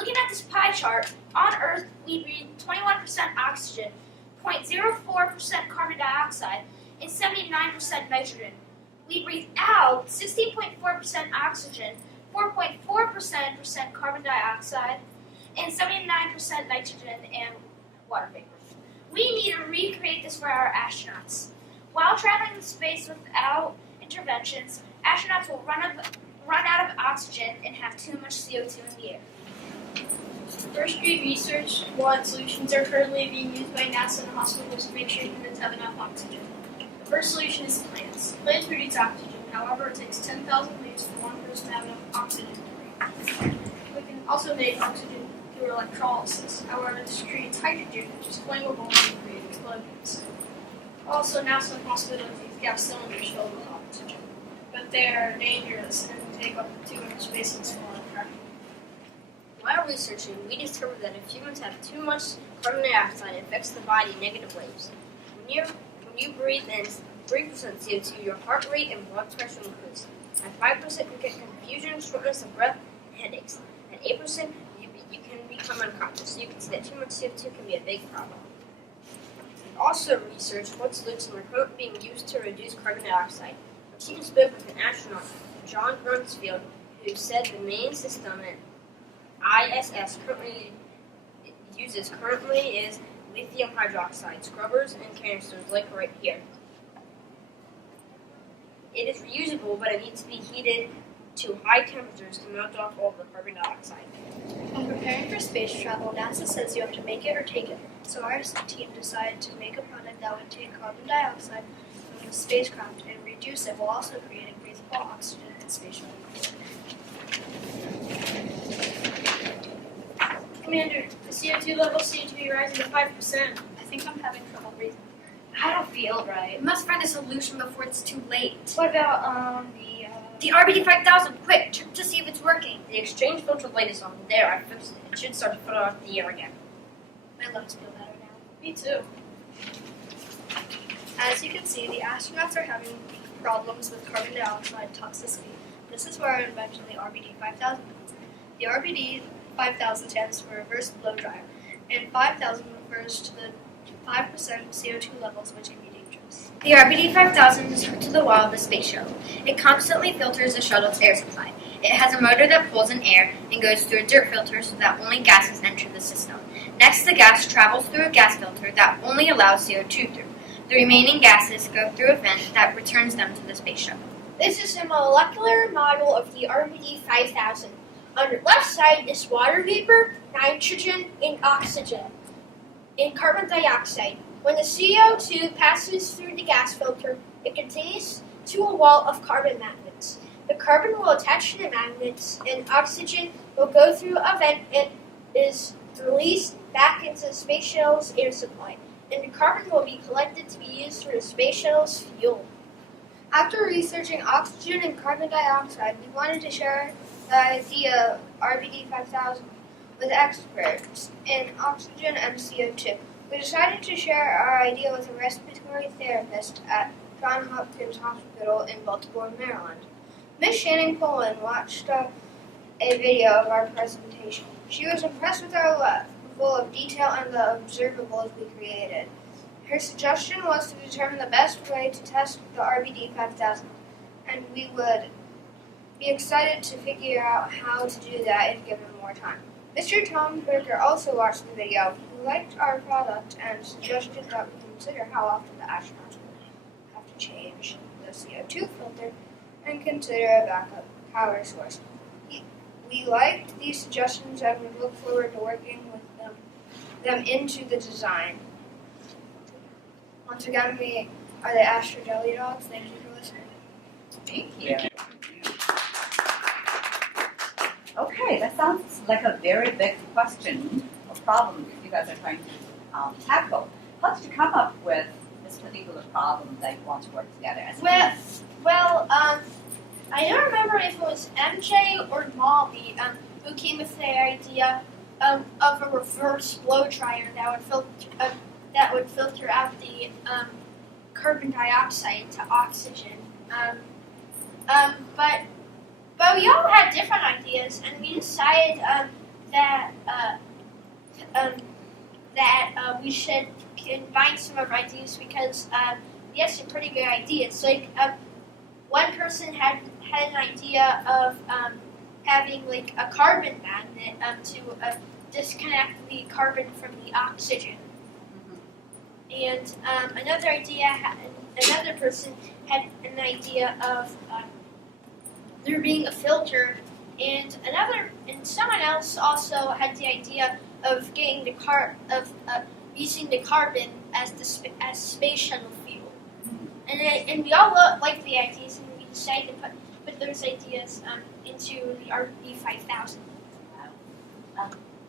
Looking at this pie chart, on Earth we breathe 21% oxygen, 0.04% carbon dioxide, and 79% nitrogen. We breathe out 16.4% oxygen, 4.4% carbon dioxide, and 79% nitrogen and water vapor. We need to recreate this for our astronauts. While traveling in space without interventions, astronauts will run out of oxygen and have too much CO2 in the air. First grade research what solutions are currently being used by NASA and hospitals to make sure humans have enough oxygen. The first solution is plants. Plants produce oxygen, however it takes 10,000 leaves for one person to have enough oxygen to breathe. We can also make oxygen through electrolysis, however this creates hydrogen, which is flammable and can create explosions. Also, NASA and hospitals use gas cylinders filled with oxygen, but they are dangerous and take up too much space in small aircraft. While researching, we determined that if humans have too much carbon dioxide, it affects the body in negative ways. When you breathe in 3% CO2, your heart rate and blood pressure increase. At 5%, you get confusion, shortness of breath, and headaches. At 8%, you can become unconscious. So you can see that too much CO2 can be a big problem. We also researched what solutions are currently being used to reduce carbon dioxide. We team spoke with an astronaut, John Grunsfield, who said the main system in ISS currently is lithium hydroxide, scrubbers, and canisters like right here. It is reusable, but it needs to be heated to high temperatures to melt off all the carbon dioxide. When preparing for space travel, NASA says you have to make it or take it. So our team decided to make a product that would take carbon dioxide from the spacecraft and reduce it while also creating breathable oxygen in space shuttle. Commander, the CO2 levels seem to be rising to 5%. I think I'm having trouble breathing. I don't feel right. We must find a solution before it's too late. What about The RBD 5000, quick, check to see if it's working. The exchange filter light is on. There, I fixed it. It should start to put off the air again. My lungs feel better now. Me too. As you can see, the astronauts are having problems with carbon dioxide toxicity. This is where our invention, the RBD 5000, comes in. The RBD 5000 stands for reverse blow dryer, and 5000 refers to the 5% CO2 levels, which can be dangerous. The RBD 5000 is hooked to the wall of the space shuttle. It constantly filters the shuttle's air supply. It has a motor that pulls in air and goes through a dirt filter so that only gases enter the system. Next, the gas travels through a gas filter that only allows CO2 through. The remaining gases go through a vent that returns them to the space shuttle. This is a molecular model of the RBD 5000. On the left side is water vapor, nitrogen, and oxygen, and carbon dioxide. When the CO2 passes through the gas filter, it continues to a wall of carbon magnets. The carbon will attach to the magnets, and oxygen will go through a vent and is released back into the space shuttle's air supply, and the carbon will be collected to be used for the space shuttle's fuel. After researching oxygen and carbon dioxide, we wanted to share the idea of RBD 5000 with experts in oxygen and CO2. We decided to share our idea with a respiratory therapist at Johns Hopkins Hospital in Baltimore, Maryland. Ms. Shannon Poland watched a video of our presentation. She was impressed with our level of detail and the observables we created. Her suggestion was to determine the best way to test the RBD 5000, and we would be excited to figure out how to do that if given more time. Mr. Tom Berger also watched the video. He liked our product and suggested that we consider how often the astronauts would have to change the CO2 filter and consider a backup power source. We liked these suggestions and we look forward to working with them into the design. Once again, we are the Astro Jelly Dogs. Thank you for listening. Thank you. Okay, that sounds like a very big question or problem that you guys are trying to tackle. How did you come up with this particular problem that you want to work together as a team? Well, I don't remember if it was MJ or Molly who came with the idea of a reverse blow dryer that would filter out the carbon dioxide to oxygen. But we all had different ideas, and we decided that that we should combine some of our ideas because we have some pretty good ideas. Like one person had an idea of having like a carbon magnet to disconnect the carbon from the oxygen. And another person had an idea of there being a filter, and someone else also had the idea of getting using the carbon as space shuttle fuel. And we all liked the ideas, and we decided to put those ideas into the RB 5000.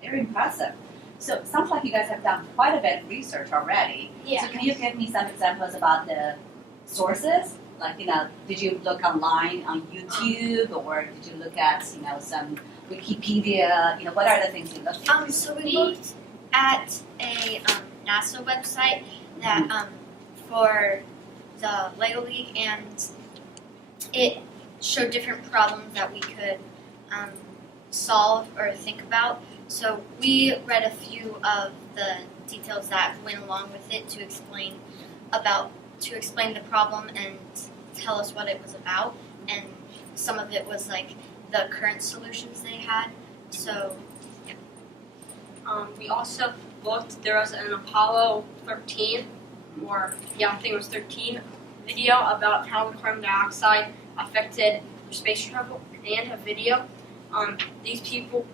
Very impressive. So it sounds like you guys have done quite a bit of research already. Yeah. So can you give me some examples about the sources? Like, did you look online on YouTube, or did you look at, some Wikipedia? What are the things you looked into? So we looked at a NASA website that for the Lego League, and it showed different problems that we could solve or think about. So we read a few of the details that went along with it to explain the problem and tell us what it was about, and some of it was like the current solutions they had. So we also looked. There was an Apollo 13, I think it was 13 video about how the carbon dioxide affected space travel, and a video. These people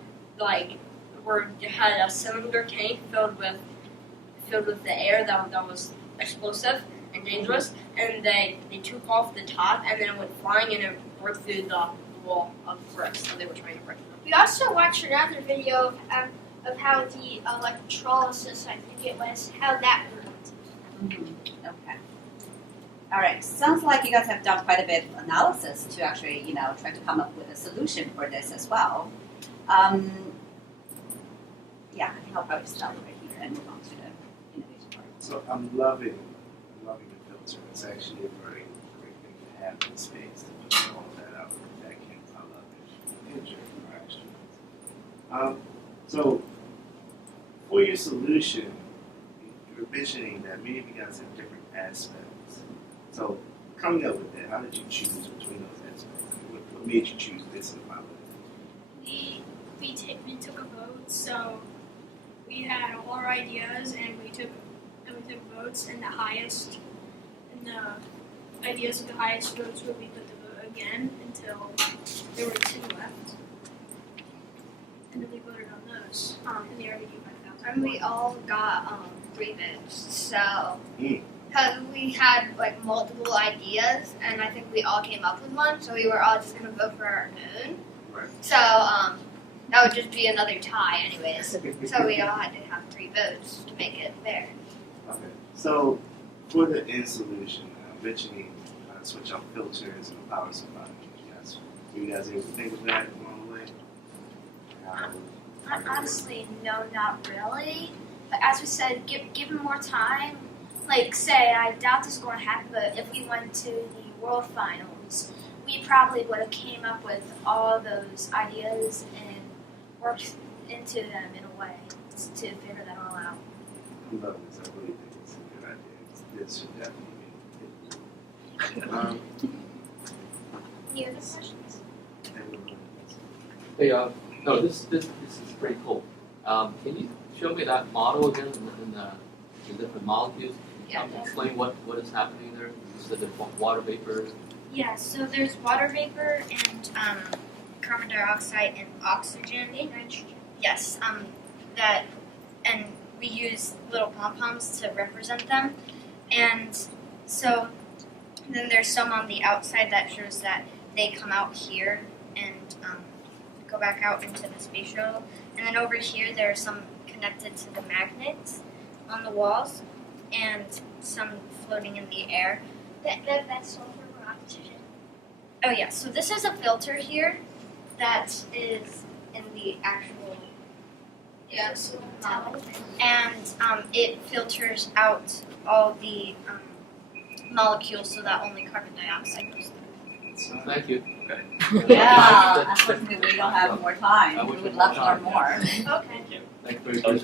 had a cylinder tank filled with the air that was explosive and dangerous, and they took off the top, and then it went flying, and it broke through the wall of bricks, so they were trying to break them. We also watched another video of how the electrolysis, I think it was, how that worked. Okay. All right. Sounds like you guys have done quite a bit of analysis to actually, try to come up with a solution for this as well. I think I'll probably stop right here and move on to the innovation part. So I'm loving the filter. It's actually a very great thing to have in space to put all that out. I love it. Future for so for your solution, you're mentioning that many of you guys have different aspects. So coming up with that, how did you choose between those aspects? What made you choose this and about it? We took a vote, so we had all our ideas, and we took votes, and the ideas with the highest votes would be put to vote again until there were 2 left, and then we voted on those in the RBD 5000. And we all got 3 votes. So because we had multiple ideas, and I think we all came up with one, so we were all just gonna vote for our own. Right. So that would just be another tie, anyways. So we all had to have 3 votes to make it fair. Okay. So for the end solution, mentioning switch on filters and power supply. You guys able to think of that along the way? Honestly, no, not really. But as we said, given more time, I doubt this is going to happen, but if we went to the World Finals, we probably would have came up with all those ideas and worked into them in a way to figure them all out. I love this. I really think it's a good idea. This should definitely be Any other questions? Hey, no, this is pretty cool. Can you show me that model again in the different molecules? Yeah. Explain what is happening there. You said the water vapor. yeah, so there's water vapor and carbon dioxide and oxygen. Nitrogen. Yes, and we use little pom-poms to represent them. And so then there's some on the outside that shows that they come out here and go back out into the space shuttle. And then over here there are some connected to the magnets on the walls and some floating in the air. That's sulfur or oxygen. Oh yeah, so this is a filter here that is in the actual model, and it filters out all the molecules so that only carbon dioxide goes through. Thank you. Yeah, unfortunately we don't have more I time. wish We would we love to had learn more more. Okay. Thank you very much.